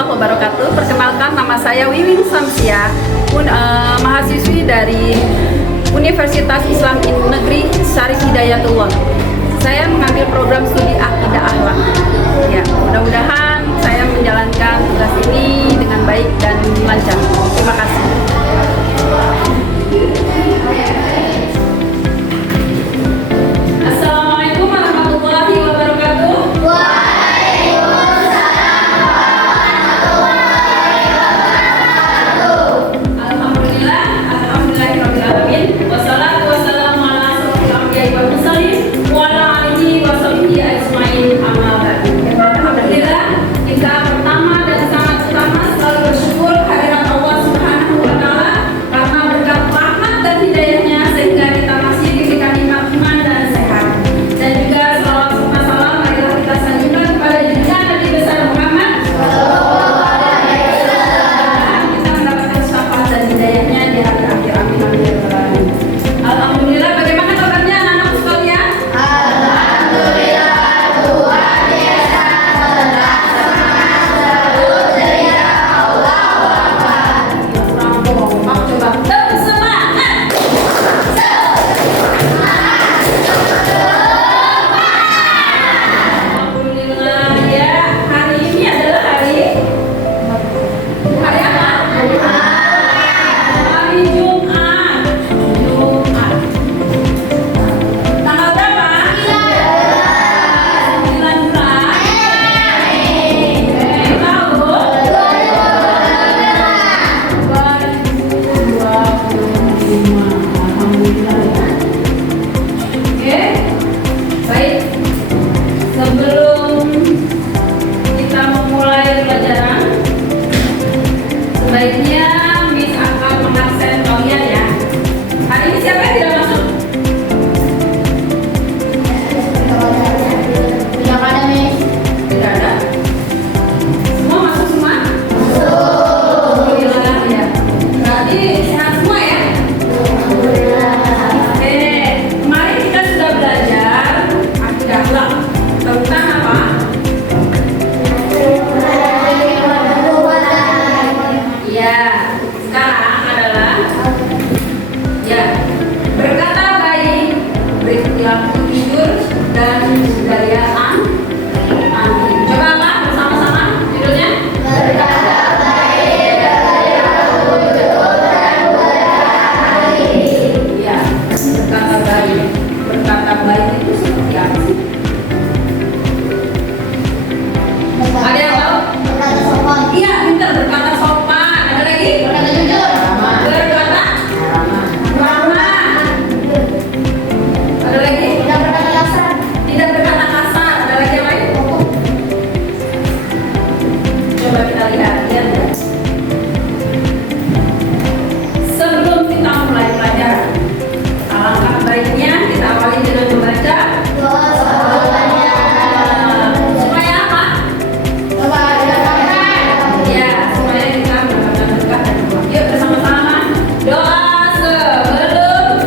warahmatullahi wabarakatuh. Perkenalkan, nama saya Wiwin Samsia, mahasiswi dari Universitas Islam Negeri Syarif Hidayatullah. Saya mengambil program studi Akidah Akhlak. Ya, mudah-mudahan saya menjalankan tugas ini dengan baik dan lancar. Terima kasih. Assalamualaikum warahmatullahi wabarakatuh. Alhamdulillahirrahmanirrahim. Wassalatu wassalamu ala asyrofil anbiya'i wal mursalin wa ala alihi wa sahbihi ajmain, amma ba'd. Alhamdulillah, kita pertama dan sangat utama selalu bersyukur kehadirat Allah Subhanahu wa taala karena berkat rahmat dan hidayahnya sehingga kita masih diberikan nikmat iman dan sehat. Dan juga salawat serta salam marilah kita sanjungkan kepada junjungan Nabi besar Muhammad sallallahu alaihi wasallam. Kita mendapatkan syafaat dan hidayahnya di hari akhir. Amin amin ya rabbal alamin. Alhamdulillah, bagaimana kabarnya anak-anak sekalian? Alhamdulillah, Tuhan Yesus telah selalu ceria. Allahu Akbar. Kurang kompak, coba bersemangat. Alhamdulillah ya, hari ini adalah hari apa? Hari Jumat. Tanggal berapa? 19 Alhamdulillah ya. Oke, baik. Sebelum kita memulai pelajaran, sebaiknya Miss akan mengabsen kalian ya. Hari ini siapa yang tidak masuk? Yang ada nih. Tidak ada. Semua masuk semua? Alhamdulillah ya. Berarti sehat semua ya? Oke, kemarin kita sudah belajar akidah akhlak tentang apa? Ya, sekarang adalah ya berkata baik, berperilaku jujur dan budaya anti. Coba apa bersama-sama judulnya? Ya, berkata baik. Berkata baik itu seperti apa sih? Ada yang tahu? Iya, pintar, berkata sopan. Ada lagi? Berkata ramah. Ada lagi? Tidak berkata kasar. Ada lagi yang lain? Coba kita lihat ya. Sebelum kita mulai pelajaran, alangkah baiknya kita awali dengan membaca supaya apa? Ya, supaya kita mendapatkan berkah dan doa. Yuk bersama-sama doa sebelum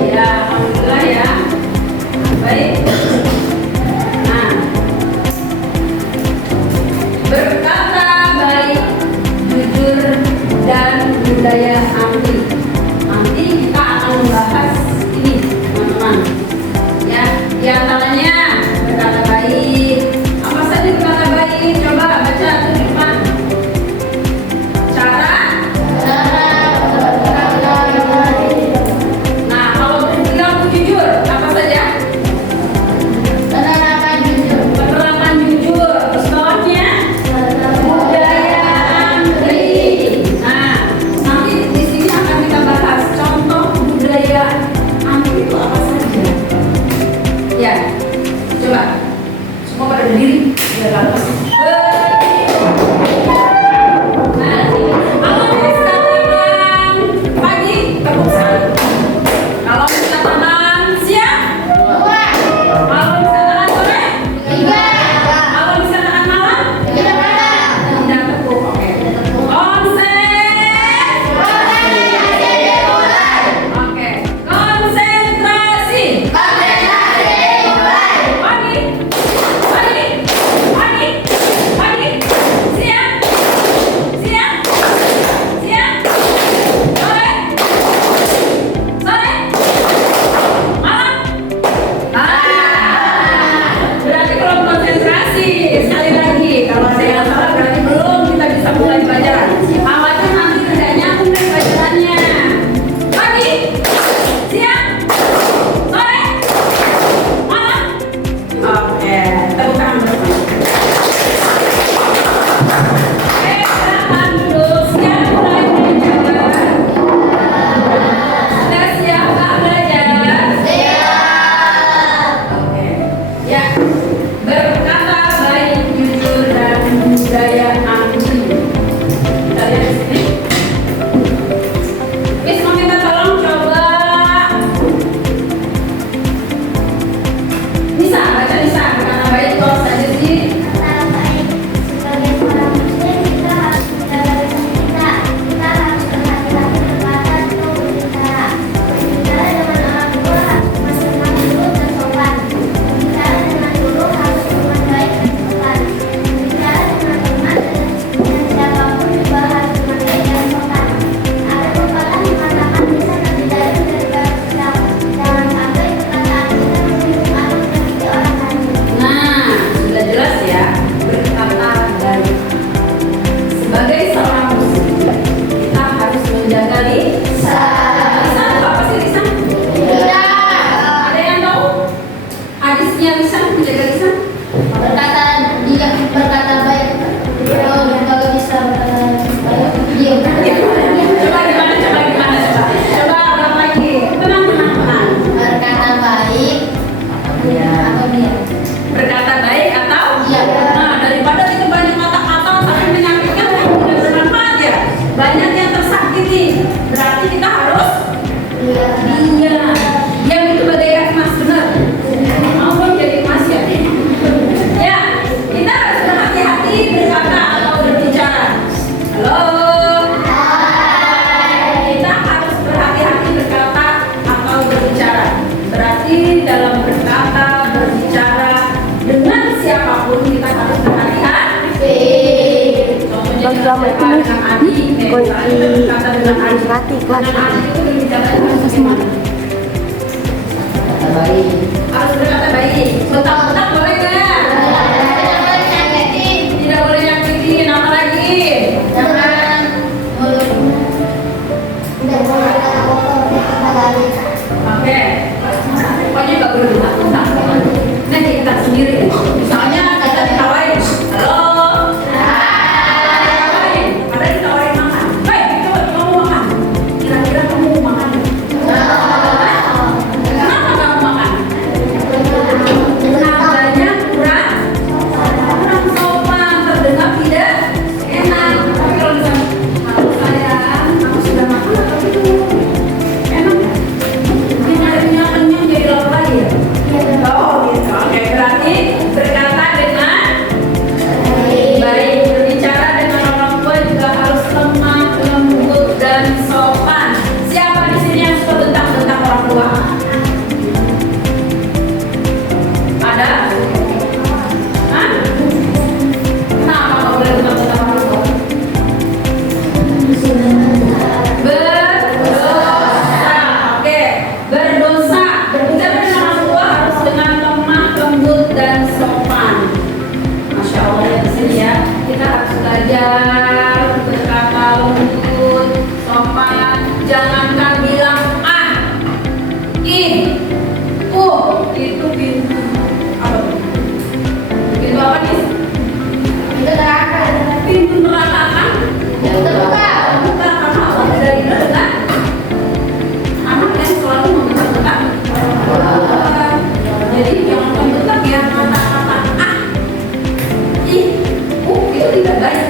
ya, alhamdulillah ya. Baik. Nah, berkata baik, jujur, dan budaya anti. Nanti kita akan membahas ini, teman-teman. Ya, di antaranya berkata baik. Apa saja berkata baik? Coba baca tuh di depan. Cara. Nah, kalau berperilaku jujur, apa saja? Penerapan jujur. Terus bawahnya budaya anti. Nah, nanti di sini Silakan duduk. Siap mulai belajar. Sudah siap Kak belajar? Oke. Ya. Berkata baik, jujur, dan budaya anti. Kita lihat di sini. Miss mau minta tolong coba. Bisa, baca bisa. Berkata baik itu apa saja sih? Kata baik, sebagai seorang muslim kita harus menjaga lisan kita harus berhati-hati berkata atau berbicara. Berbicara dengan orang tua harus dengan sopan lembut dan sopan. Berbicara dengan guru harus dengan baik dan sopan. Berbicara dengan teman dan siapapun juga harus dengan baik dan sopan. Ada pepatah mengatakan lisan lebih dari berbicara. Jangan sampai perkataan kita menyinggung atau menyakiti orang lain. Nah, sudah jelas ya. Berkata baik. Sebagai seorang muslim, kita harus menjaga lisan. Lisan itu apa sih lisan? Ada yang tahu? Hadisnya lisan, menjaga lisan? Berkata baik kalau bisa diam. Coba gimana? Coba ulang lagi. Tenang. Berkata baik atau diam. Berkata baik atau? Iya. Nah, daripada kita banyak kata-kata sampai menyakitkan, tidak bermanfaat ya. Banyak yang tersakiti. Berarti kita harus diam. Diam itu bagaikan emas, benar? Mau dong jadi emas ya? Ya, kita harus berhati-hati berkata atau berbicara. Halo. Kita harus berhati-hati berkata atau berbicara. Berarti dalam berkata, berbicara dengan siapapun kita harus berhati-hati. Contohnya kita berkata dengan adik, berkata dengan adik. Dengan adik itu berbicara dengan bagaimana? Harus berkata baik. Bentak-bentak boleh nggak? Tidak boleh nyakitin. Apa lagi? Oke. Pokoknya nggak boleh bentak-bentak. Nah, kita sendiri. Misalnya kita ditawarin, halo. Ditawarin. Padahal ditawarin makan. Hei, coba kamu makan. Kira-kira kamu mau makan? Kenapa kamu makan? Nadanya kurang sopan, terdengar tidak enak. Tapi kalau misalnya, halo sayang, kamu sudah makan atau belum? Enak nggak? Mungkin akhirnya kenyang jadi lapar lagi ya? Oh gitu. Oke, berarti berkata dengan baik, berbicara dengan orang tua juga harus lemah, lembut, dan sopan. Siapa di sini yang suka bentak-bentak orang tua? Ada? Hah? Kenapa nggak boleh bentak-bentak orang tua? Berdosa. Oke, berdosa. Berbicara dengan orang tua harus dengan lemah, lembut, dan sopan. Masya Allah ya di sini ya. Kita harus belajar berkata lembut, sopan. Jangankan bilang ih, itu pintu apa tuh? Pintu apa nih? Pintu neraka kan? Bukan karena Allah tidak ridho kan? Anak yang selalu membentak-bentak. Jadi jangan membentak ya kata-kata itu tidak baik.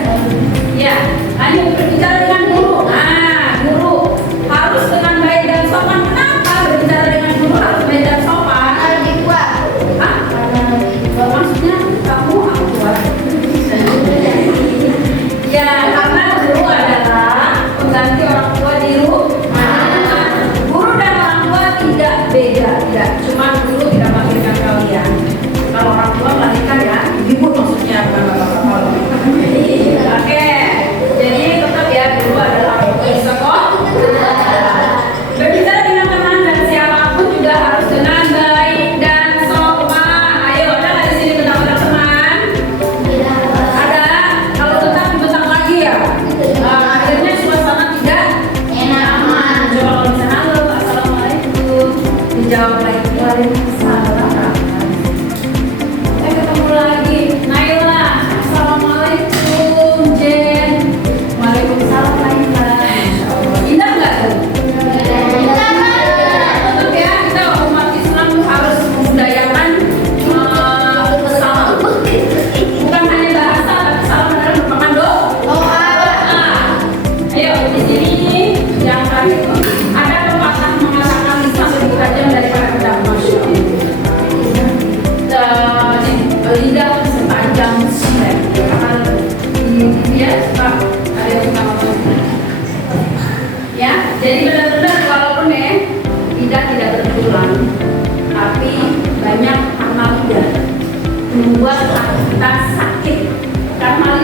Ya, hanya berbicara dengan guru. Nah, guru harus dengan baik dan sopan. Kenapa berbicara dengan guru harus baik dan sopan? Hah? Maksudnya kamu aku tua. Ya, karena guru adalah pengganti orang tua di rumah. Guru dan orang tua tidak beda, tidak. Cuma guru tidak melahirkan kalian. Kalau orang tua melahirkan ya, ibu maksudnya bukan bapak-bapak. Oke, jadi tetap ya.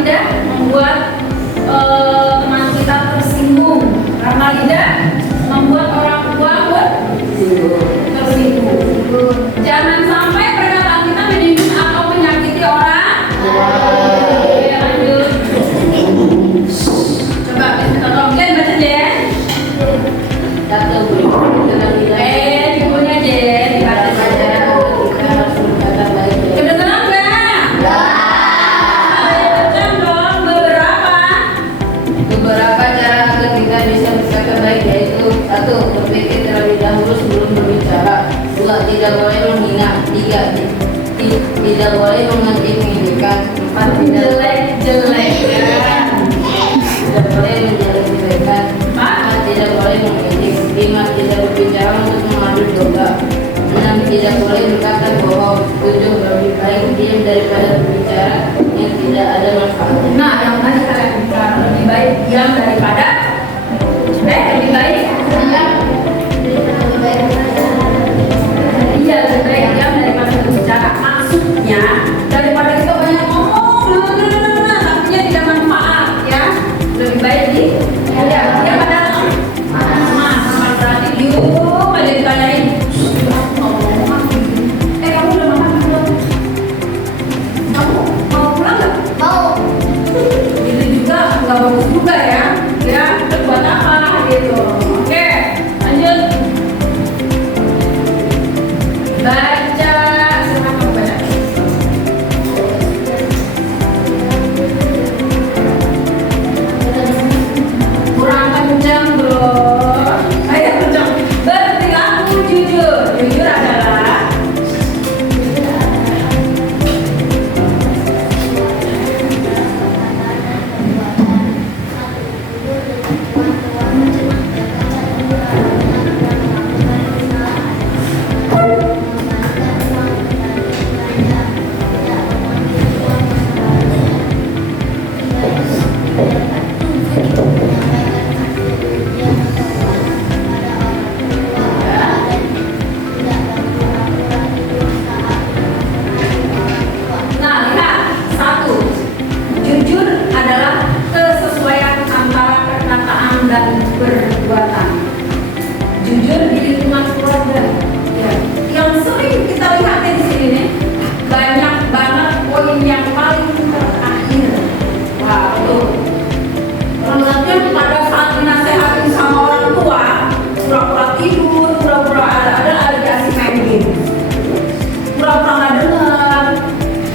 tidak membuat teman kita tersinggung. Ramah tidak membuat orang tua pun tersinggung. Jangan sampai perkataan kita menyinggung atau menyakiti orang. Oke, lanjut. Coba kita tolong Jen baca Jen. Ibunya Jen dibaca saja. Kedengeran nggak? Ayo kencang dong. Beberapa cara agar kita bisa berkata baik yaitu 1. Berpikir terlebih dahulu sebelum berbicara. 2. Tidak boleh menghina. 3. Tidak boleh mengejek-ngejekkan. 4. Jelek-jelek ya. Tidak boleh menjelek-jelekan. 4. Tidak boleh mengejek. 5. Tidak berbicara untuk mengadu domba. 6. Tidak boleh berkata bohong. 7. Lebih baik diam daripada berbicara yang tidak ada manfaatnya. Nah, yang tadi kalian bicara lebih baik diam daripada lebih baik iya lebih baik diam daripada berbicara. Maksudnya daripada kita banyak ngomong tapi tidak manfaat ya, lebih baik diam pada sama berarti diam aja ditanyain kamu udah makan belum? Kamu mau pulang nggak? Mau. Itu juga nggak bagus juga ya, buat apa gitu. Oke, lanjut baca. Silakan baca. Kurang kencang bro. Ayo kencang. Berperilaku jujur. Jujur adalah nah lihat. 1. Jujur adalah kesesuaian antara perkataan dan perbuatan. Jujur di lingkungan keluarga ya. Yang sering kita lihat di sini nih, banyak banget poin yang paling terakhir. Wah, tuh. Terlihatnya pada saat dinasehatin sama orang tua, pura-pura tidur, pura-pura ada lagi asik main game, pura-pura nggak dengar,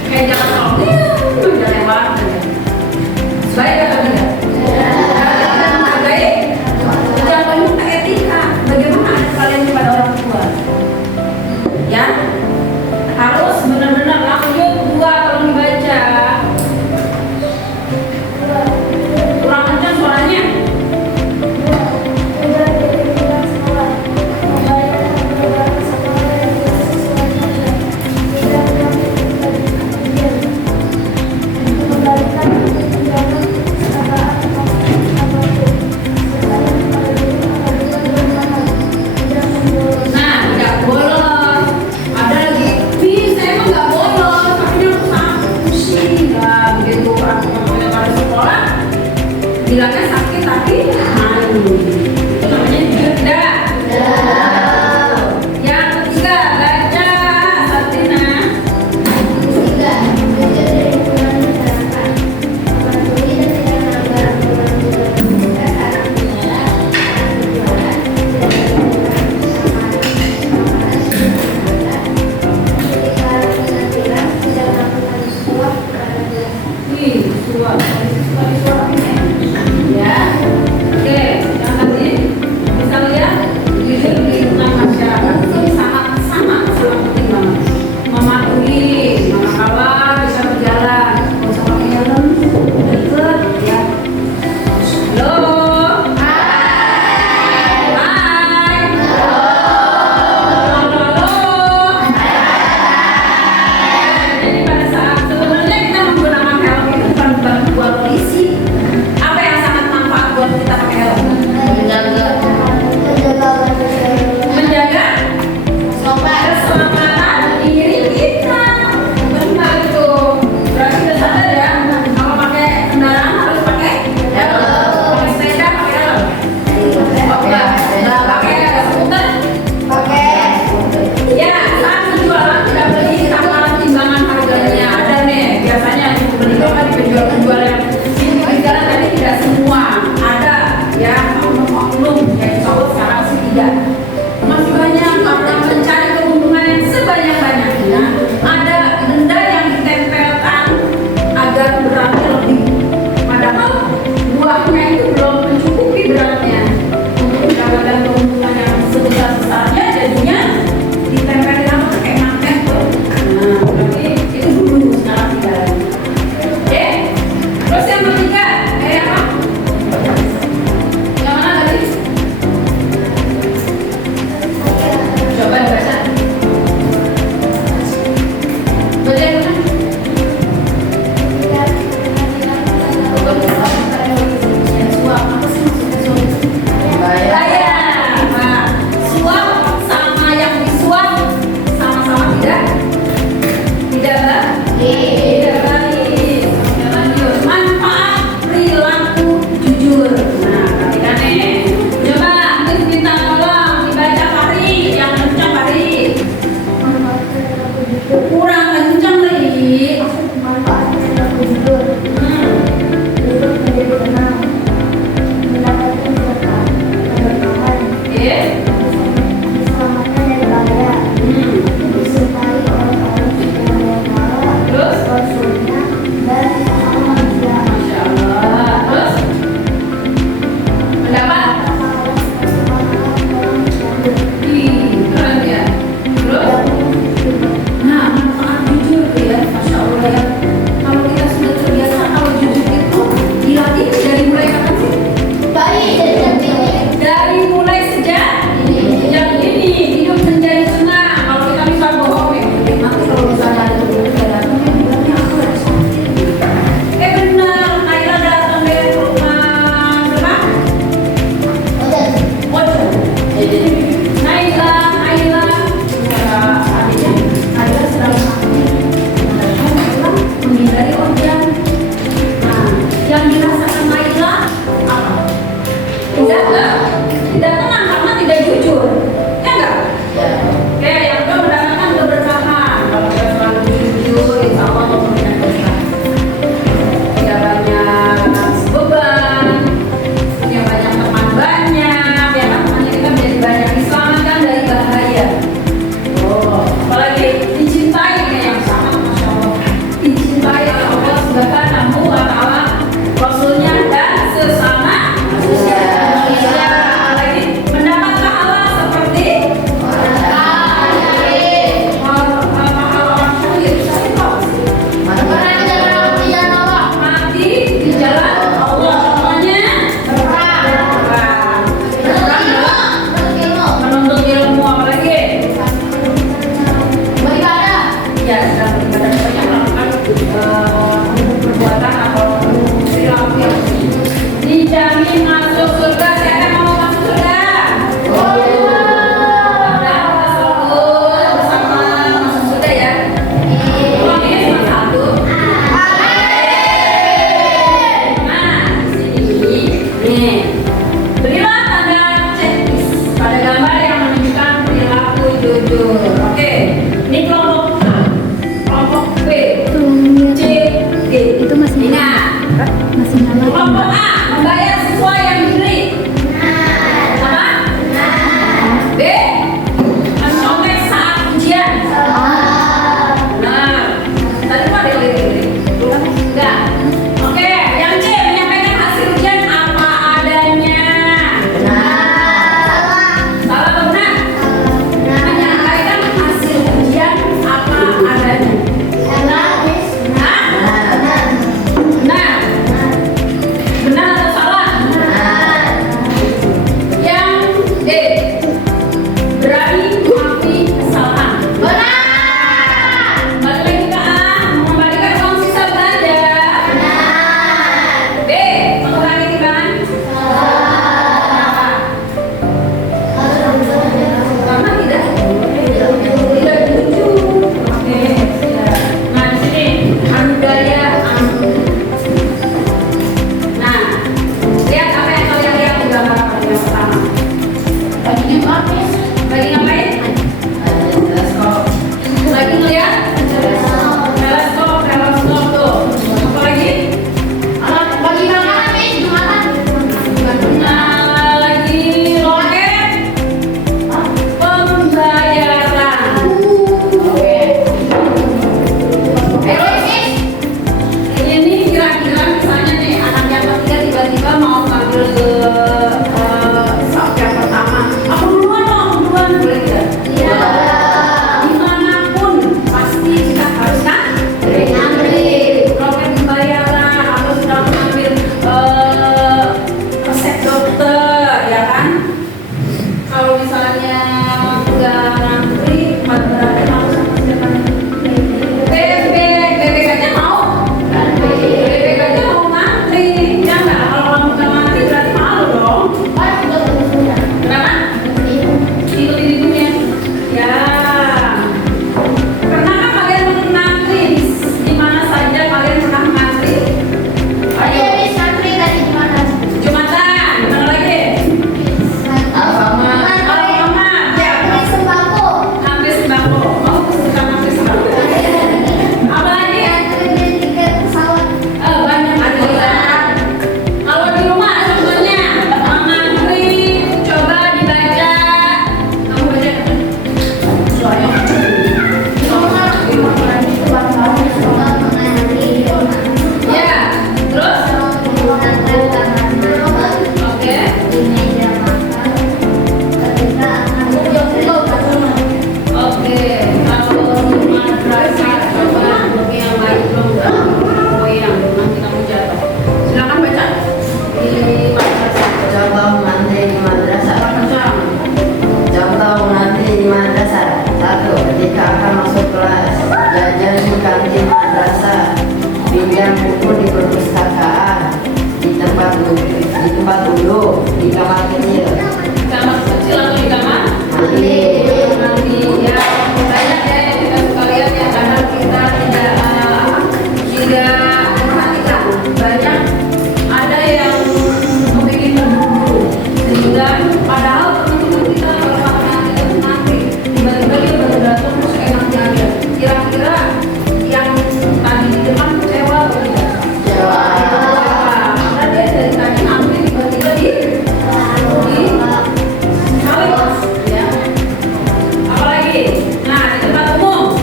kayak jangan tolong udah lewat aja. Baik atau tidak? Baik. Jangan lupa etika. Bagaimana ada kalian kepada orang tua? Ya, harus benar-benar lanjut. 2 tolong dibaca. Kurang kencang suaranya. Nah, tidak bolos. Ada lagi, saya emang nggak bolos, tapi dia aku sih. Nah, begitu orang-orang yang ada sekolah, bilangnya sakit tapi main. Itu namanya jujur tidak? Yang ketiga, baca Sabrina. Suara ini. Ya. Oke, yang ketiga. dijamin masuk surga. Siapa yang mau masuk surga? Udah kita sebut bersama masuk surga ya. Uangnya cuma satu. Nah, di sini nih. Berilah tanda checklist pada gambar yang menunjukkan perilaku jujur. Oke, ini kelompok A, kelompok B, C, D. Itu masih Ingat, masih nyala. kelompok A membayar sesuai yang diberi. Apa? B, mencontek saat ujian. Nah, tadi tuh ada yang lirik-lirik. Enggak. Oke, yang C menyampaikan hasil ujian apa adanya. Salah atau benar? Menyampaikan hasil ujian apa adanya. Hah? Benar. Benar atau salah? Yang D, berani mengakui kesalahan. Balik lagi ke A, mengembalikan uang sisa belanja. B, mengurangi timbangan. Karena tidak jujur. Oke, siap. Nah, di sini adu daya anggun. Nah, lihat apa yang kalian lihat di gambar yang pertama. Lagi ngapain? Lagi ngapain? Lagi ngeliat? Teleskop tuh. Apa lagi? Nah, lagi loket pembayaran. Ini kira-kira misalnya nih anak yang ketiga tiba-tiba mau ngambil ke sub yang pertama. Aku duluan dong, duluan boleh tidak? Dimanapun pasti kita harus kan? Ngambil loket pembayaran atau sudah mengambil resep dokter, ya kan? Kalau misalnya udah ngantri, berarti harus sama siapa nih? Bebek aja mau? Bebek aja mau ngantri, ya nggak? Kalau kamu nggak ngantri berarti malu dong. Kenapa? Ikut ibunya. Ya. Pernahkah kalian ngantri? Di mana saja kalian pernah ngantri? Ayo, Jumatan, di mana lagi? Alfamart, ya. Ngambil sembako. Mau suka ngambil sembako. Apa lagi? Banyak aturan. Kalau di rumah contohnya mengantri, coba dibaca. Kamu baca. Ya, terus? Oke. Oke, kalau madrasah coba yang baik dong, goyang nanti kamu jatuh. Silakan baca di madrasah. Contoh nanti di madrasah. 1. Ketika akan masuk kelas, jajan di kantin madrasah, pinjam buku di perpustakaan, di tempat duduk, di kamar kecil. Kamar kecil atau di kamar? Mandi. Nanti ya banyak ya yang kita suka lihat ya, kadang kita tidak memperhatikan. Banyak ada yang membuat buru-buru sehingga padahal teman-teman kita kalau nanti tiba-tiba dia baru datang terus enaknya aja. Kira-kira yang tadi di depan kecewa atau tidak? Kecewa. Karena dia dari tadi ambil tiba-tiba di kawin ya. Apalagi? Nah, di tempat umum.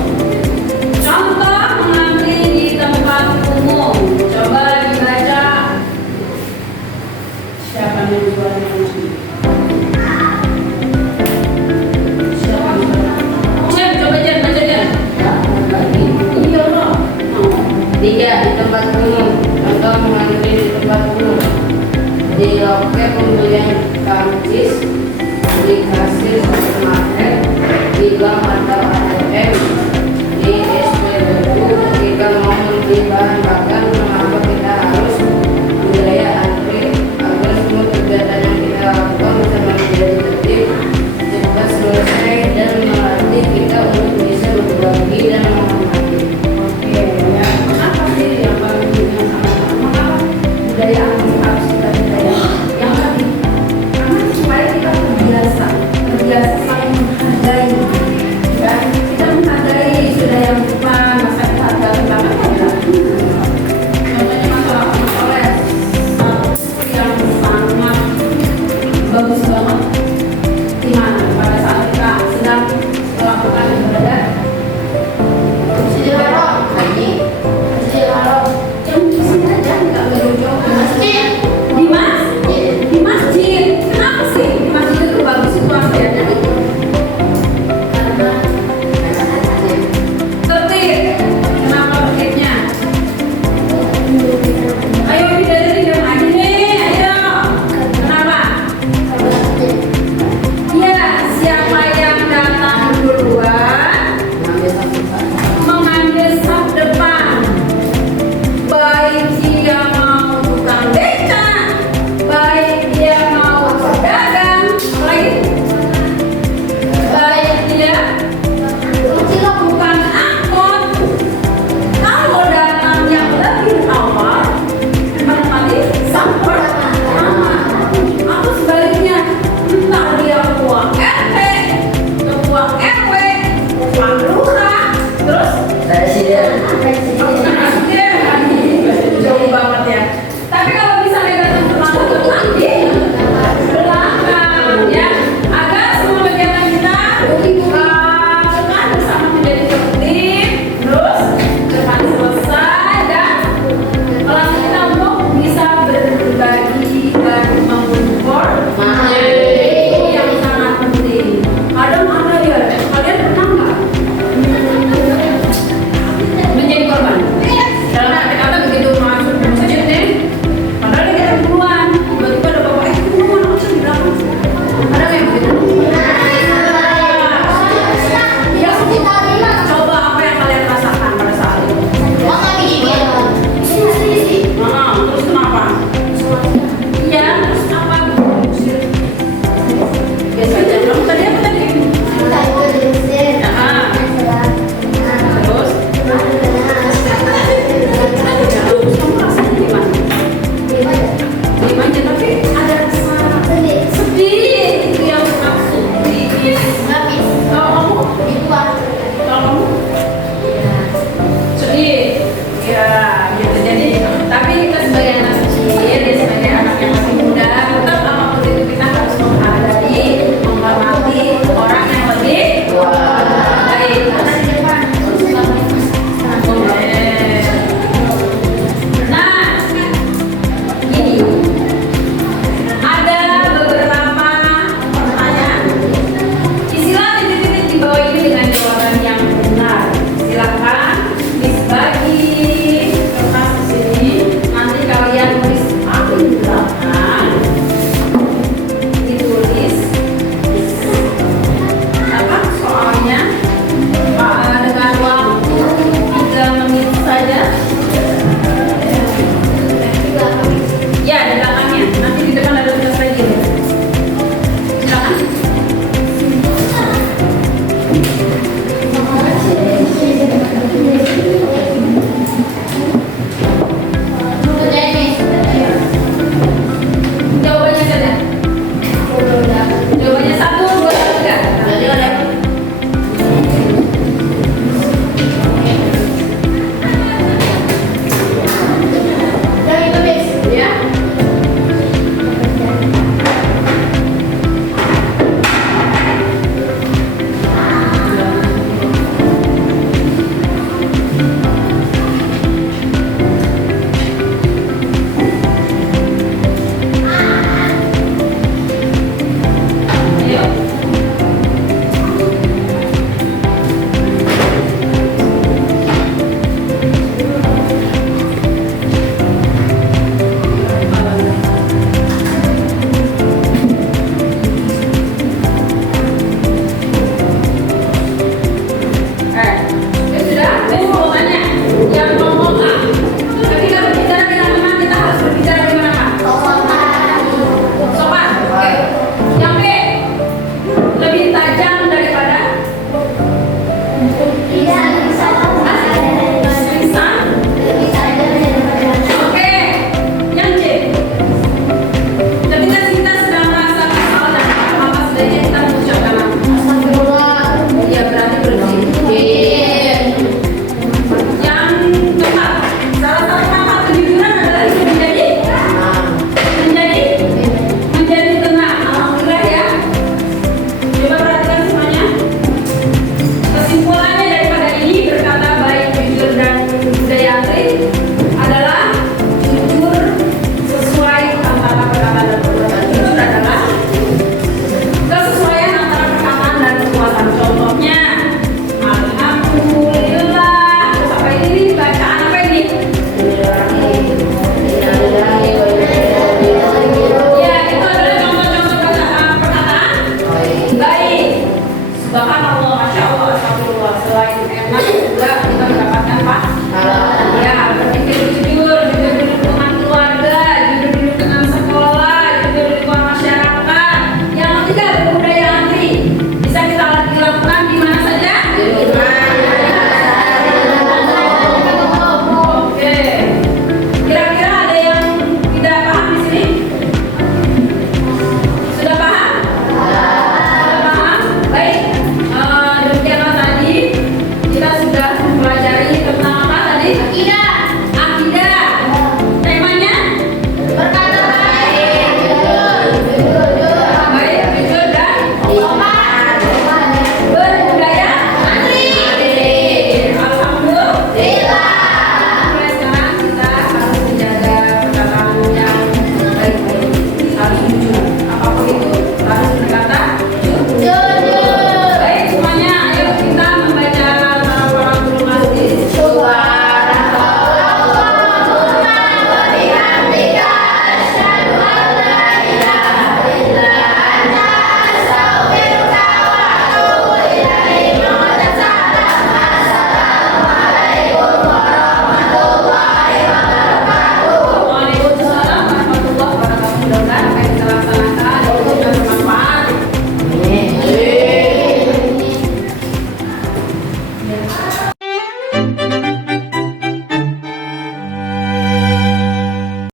Contoh mengantri di tempat umum. Coba dibaca. Siapa yang jual ini? Siapa? Jen, coba Jen, baca Jen. Iya loh. 3. Di tempat umum. Contoh mengantri di tempat umum. Di loket pembelian karcis, di kasir supermarket, di bank atau ATM, di SPBU. Ketika mau membeli bahan bakar, mengapa kita harus budaya antri agar masing-masing